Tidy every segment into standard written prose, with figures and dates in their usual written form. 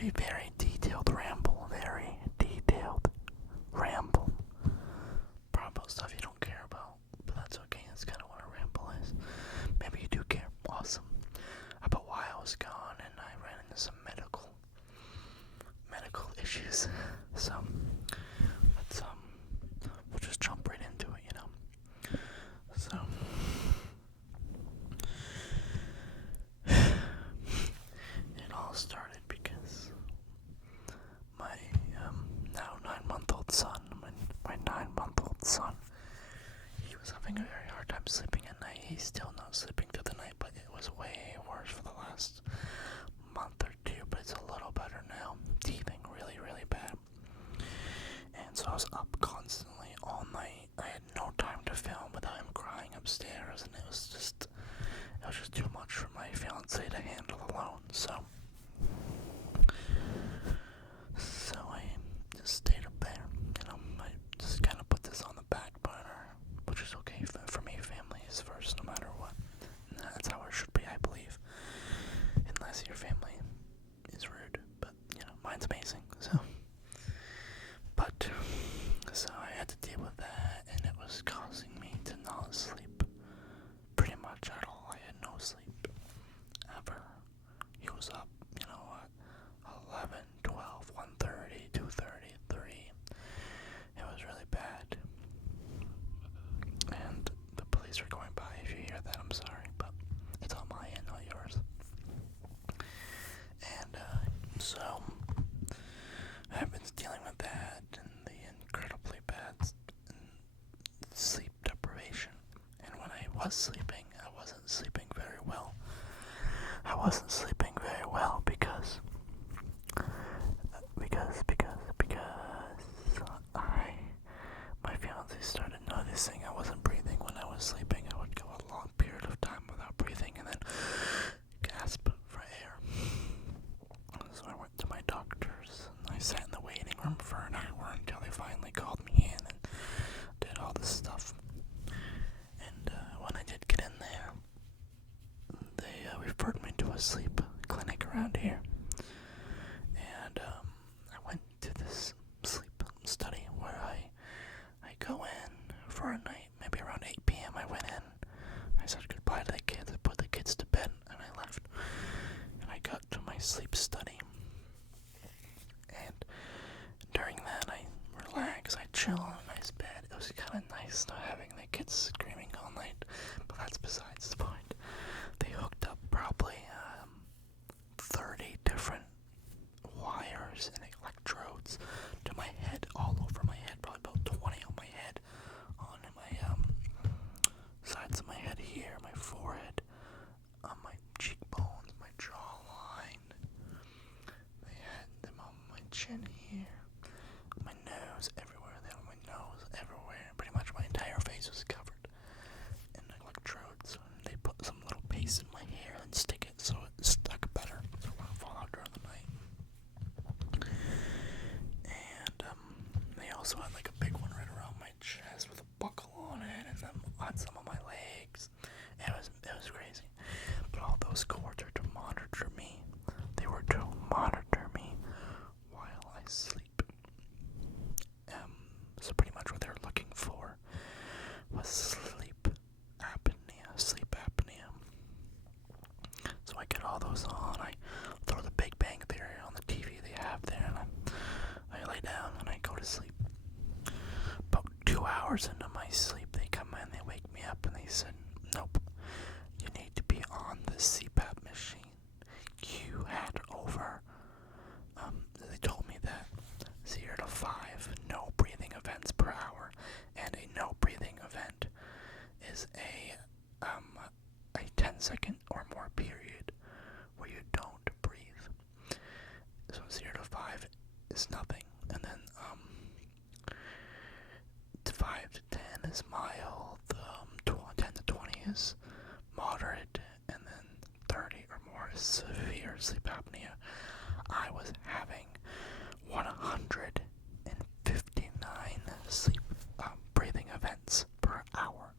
very detailed ramble. Very detailed ramble. Probably stuff you don't care about, but that's okay. That's kind of what a ramble is. Maybe you do care. Awesome. About why I was gone, and I ran into some medical issues. So let's we'll just jump right into it, So it all started because my now 9-month-old son, my 9-month-old son, he was having a very hard time sleeping at night. He's still not sleeping through the night, but it was way worse for the last month or two, but it's a little better now. Teething really, really bad. And so I was up constantly all night. I had no time to film without him crying upstairs, and it was just too much for my fiance to handle alone. So I just stayed up there. I just kind of put this on the back burner, which is okay for me. Family is first, no matter what. And that's how it should be, I believe. Unless your family is rude, but mine's amazing. So I had to deal with that, and it was causing me to not sleep pretty much at all. I had no sleep ever. He was up, at 11, 12, 1:30, 2:30, 3. It was really bad. And the police were going by. If you hear that, I'm sorry, but it's on my end, not yours. And so I've been dealing with that and the incredibly bad sleep deprivation. And when I was sleeping, I wasn't sleeping very well. Because my fiance started noticing I wasn't breathing when I was sleeping. I would go a long period of time without breathing and then gasp for air. So I went to my doctors, and I sat in the waiting room for an hour until they finally called me in and did all this stuff. And when I did get in there, they referred me to a sleep clinic around here. And I went to this sleep study where I go in for a night, maybe around 8 p.m. I went in, I said goodbye to the kids, I put the kids to bed, and I left. And I got to my sleep study. And during that, I relax, I chill on a nice bed. It was kind of nice not having the kids screaming all night, but that's besides the point. They hooked up probably 30 different wires and electrodes to my head, all over my head, probably about 20 on my head, on my sides of my head here, my forehead, on my cheekbones, my jawline. They had them on my chin here, my nose, everywhere. They had my nose everywhere. Pretty much my entire face was covered in electrodes. And they put some little paste in my hair and stick it so it stuck better, so it wouldn't fall out during the night. And they also had like a big one right around my chest with a buckle on it, and then on some of my legs. It was crazy. But all those cords are to monitor me. They were to monitor me while I sleep. So pretty much what they were looking for was sleep apnea. So I get all those on. I throw the Big Bang Theory on the TV they have there, and I lay down and I go to sleep. About 2 hours into my sleep, they come in, they wake me up, and they said, "Nope, you need to be on the CPAP machine. You had over," they told me that 0 to 5 no breathing events per hour, and a no breathing event is a 10-second or more period where you don't breathe. So 0 to 5 is nothing, and then 5 to 10 is mild, 10 to 20 is moderate, and then 30 or more is severe sleep apnea. I was having 159 sleep breathing events per hour,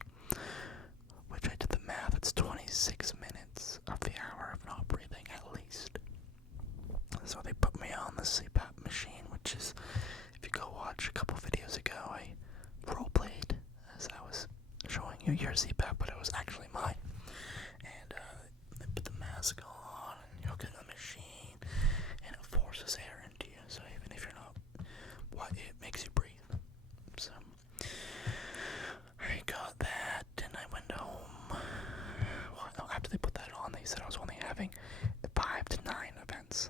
which I did the math, it's 26 minutes of the hour of not breathing at least. So they put me the CPAP machine, which is, if you go watch a couple videos ago, I roleplayed as I was showing you your CPAP, but it was actually mine. And they put the mask on, and you hook it in the machine, and it forces air into you, so even if you're not, it makes you breathe. So I got that, and I went home. Well, no, after they put that on, they said I was only having 5 to 9 events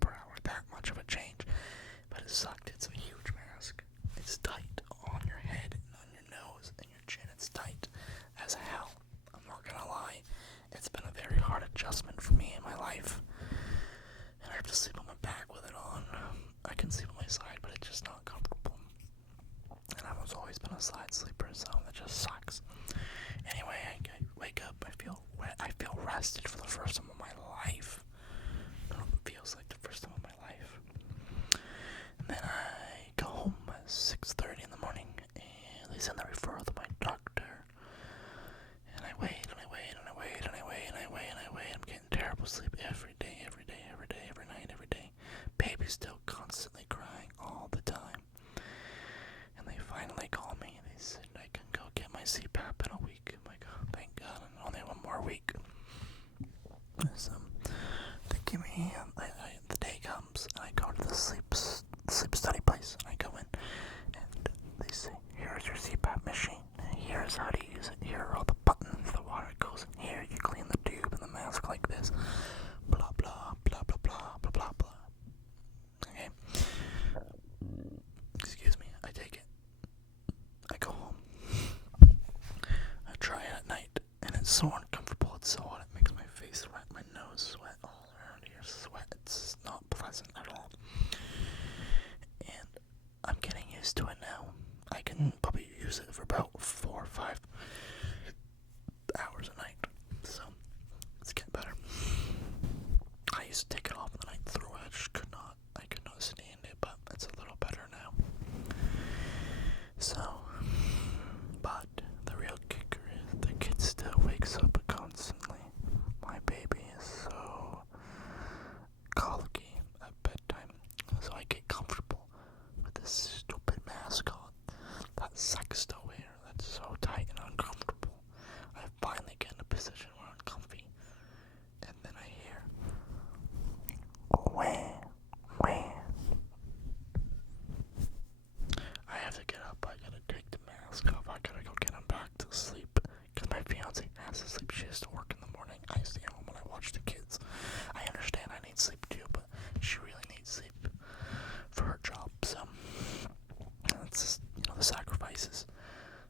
per hour. That much of a change, but it sucked. It's a huge mask. It's tight on your head and on your nose and your chin. It's tight as hell. I'm not gonna lie. It's been a very hard adjustment for me in my life, and I have to sleep on my back with it on. I can sleep on my side, but it's just not comfortable. And I've always been a side sleeper, so that just sucks. Anyway, I wake up, I feel rested for the first time in my life. I don't know if it feels like the first time in my life. And then I go home at 6:30 in the morning, and they send the referral to my doctor. And I wait, and I wait, and I wait, and I wait, and I wait, and I wait. I'm getting terrible sleep every day, every day, every day, every night, every day. Baby's still constantly crying all the time. And they finally call me, and they said I can go get my CPAP in a week. I'm like, oh, thank God, and only one more week. So they give me, the day comes, and I go to the sleep study place, and I go in, and they say, here's your CPAP machine, and here's how to use it, here are all the buttons, the water goes in here, you clean the tube and the mask like this, blah, blah, blah, blah, blah, blah, blah, blah. Okay. Excuse me, I take it. I go home. I try it at night, and it's so uncomfortable, it's so hot, it makes my face sweat, my nose sweat, all around here sweat, it's not pleasant at all. And I'm getting used to it now. I can probably use it for about 4 or 5 hours a night, so it's getting better. I used to take it off in the night through, I could not stand it, but it's a little better now. So, but the real kicker is the kid still wakes up constantly. My baby is so colicky at bedtime, so I get comfortable with this stupid mask on. That sucks to wear. That's so tight and uncomfortable. I finally get in a position where I'm comfy, and then I hear, wah. I have to get up, I gotta take the mask off, I gotta go get him back to sleep, because my fiance has to sleep, she has to work in the morning, I stay home when I watch the kids. I understand I need sleep too, but she really needs sleep for her job, so that's just, the sacrifices.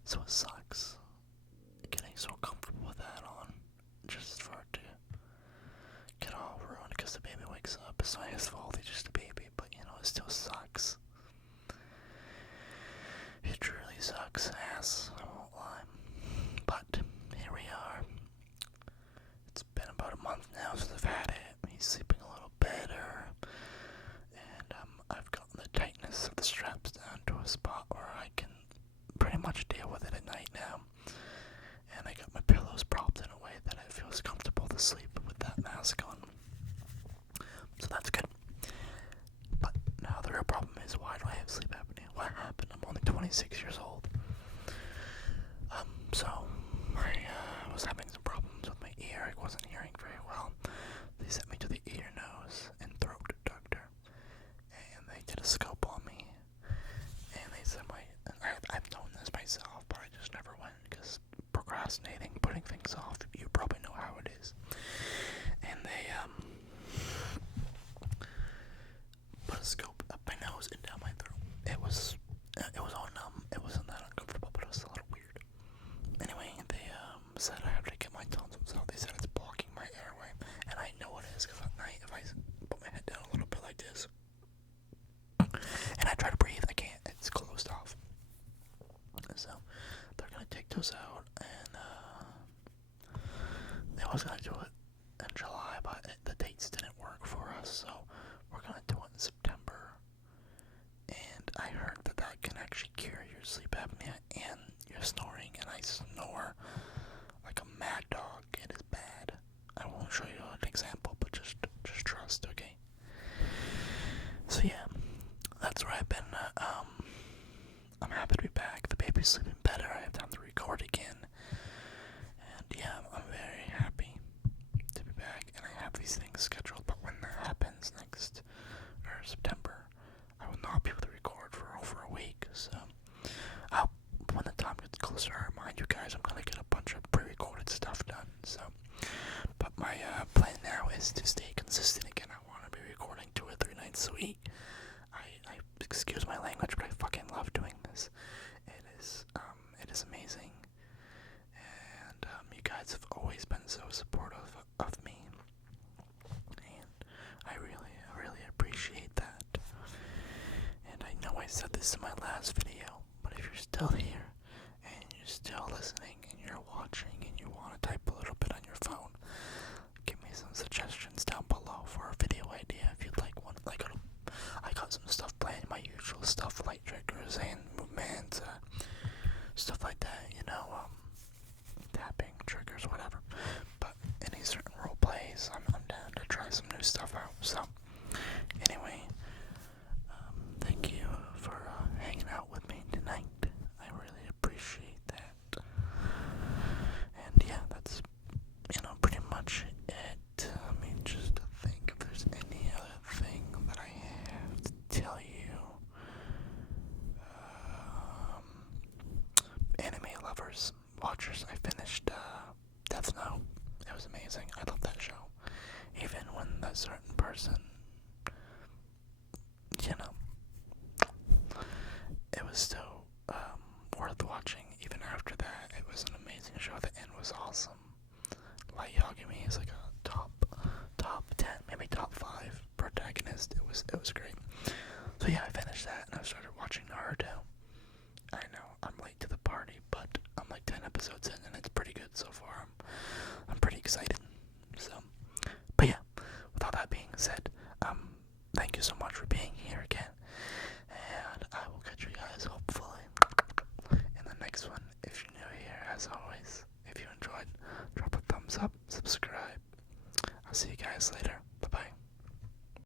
So it sucks getting so comfortable with that on, just for it to get all ruined because the baby wakes up. It's not his fault, he's just a baby, but it still sucks. It truly sucks ass, I won't lie. But here we are. It's been about a month now since I've had it. He's sleeping a little better, and I've gotten the tightness of the straps down to a spot where I can pretty much deal with it at night now. And I got my pillows propped in a way that it feels comfortable to sleep with that mask on. So that's good. But now the real problem is, why do I have sleep apnea? What happened? I'm only 26 years old. So I was having some problems with my ear. I wasn't hearing very well. They sent me to the ear, nose, and throat doctor, and they did a scope on me. And they said I've known this myself, but I just never went because procrastinating, putting things off. You probably know how it is. And they put a scope up my nose and down my throat. It was all numb. It wasn't that uncomfortable, but it was a little weird. Anyway, they said I have to get my tonsils out. They said it's blocking my airway, and I know it is because at night if I put my head down a little bit like this and I try to breathe, I can't. It's closed off. So they're gonna take those out, and they was gonna do it in July, but the dates didn't work for us, so we're gonna do it in September. And I heard that can actually cure your sleep apnea and your snoring, and I snore like a mad dog. It is bad. I won't show you an example, but just trust, okay? So so supportive of me, and I really appreciate that. And I know I said this in my last video, but if you're still here, and you're still listening, and you're watching, and you want to type a little bit on your phone, give me some suggestions down below for a video idea if you'd like one. I got some stuff planned, my usual stuff, light triggers, hand movements, stuff like that, tapping, triggers, whatever. But any certain role plays, I'm down to try some new stuff out. So, anyway, thank you for hanging out with me tonight. I really appreciate that. And yeah, that's, pretty much it. Let me just think if there's any other thing that I have to tell you. Anime lovers, watchers, I finished Death Note. It was amazing. I love that show. Even when that certain person, it was still worth watching. Even after that, it was an amazing show. The end was awesome. Light Yagami is like a top 10, maybe top 5 protagonist. It was great. So yeah, I finished that and I started watching Naruto. I know I'm late to the party, but I'm like 10 episodes in and it's pretty good so far. I'm pretty excited. So, but yeah, with all that being said, thank you so much for being here again, and I will catch you guys hopefully in the next one. If you're new here, as always, if you enjoyed, drop a thumbs up, subscribe. I'll see you guys later.